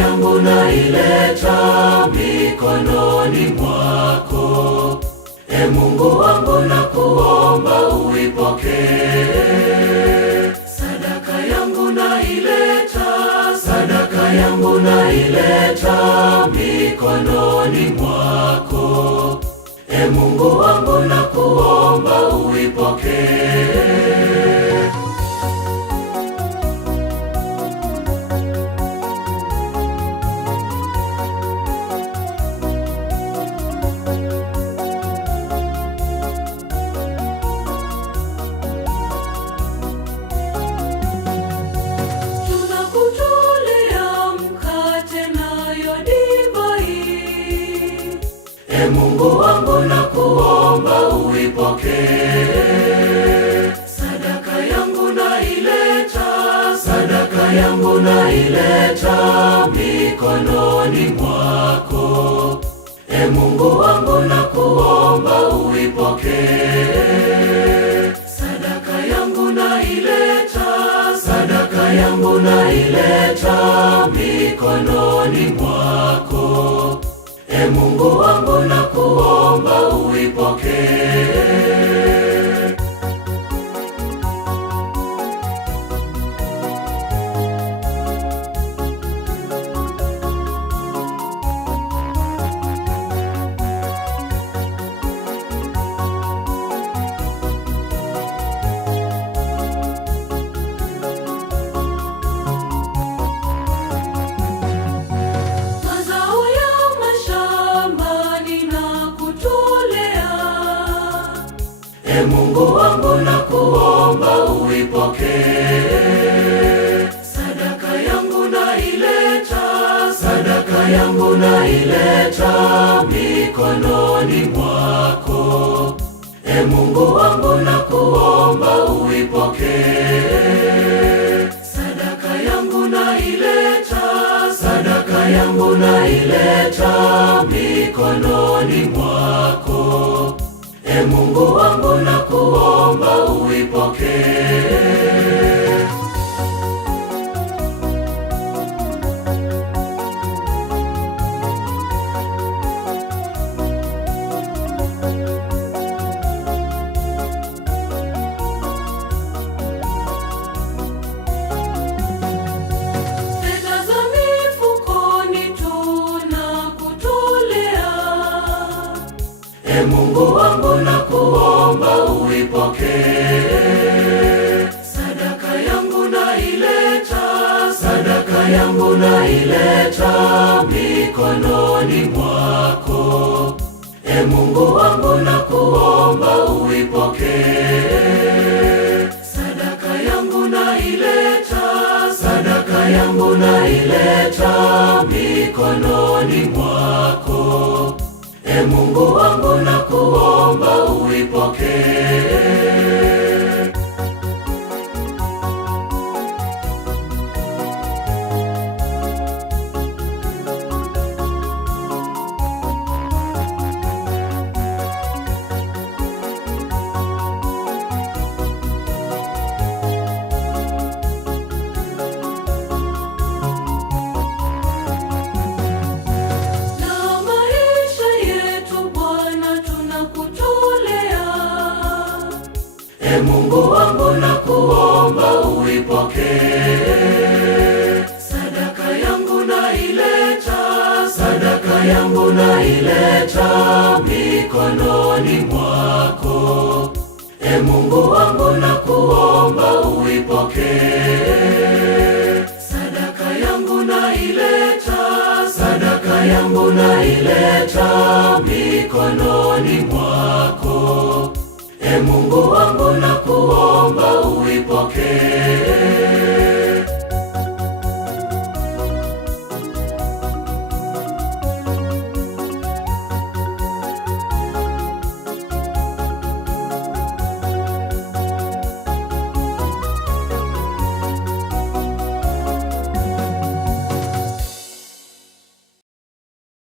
yangu naileta mikononi mwako. E Mungu wangu nakuomba uipokee. Sadaka yangu naileta mikononi mwako. E Mungu wangu nakuomba uipokee. E Mungu wangu nakuomba uipokee. Sadaka yangu naileta mikononi mwako. E Mungu wangu nakuomba uipokee. Sadaka yangu naileta mikononi mwako. E Mungu wangu nakuomba uipokee. E Mungu wangu nakuomba uipokee. Sadaka yangu naileta mikononi mwako. E Mungu wangu nakuomba uipokee. Sadaka yangu naileta mikononi mwako. E Mungu wangu nakuomba uipokee. Fedha za mifukoni tunakutolea. E Mungu wangu nakuomba uipokee. Sadaka yangu naileta mikononi mwako. E Mungu wangu nakuomba uipokee. Sadaka yangu naileta mikononi mwako. E Mungu wangu nakuomba uipokee. E Mungu wangu nakuomba uipokee. Sadaka yangu naileta mikononi mwako. E Mungu wangu nakuomba uipokee. Sadaka yangu naileta mikononi mwako. E Mungu wangu nakuomba uipokee.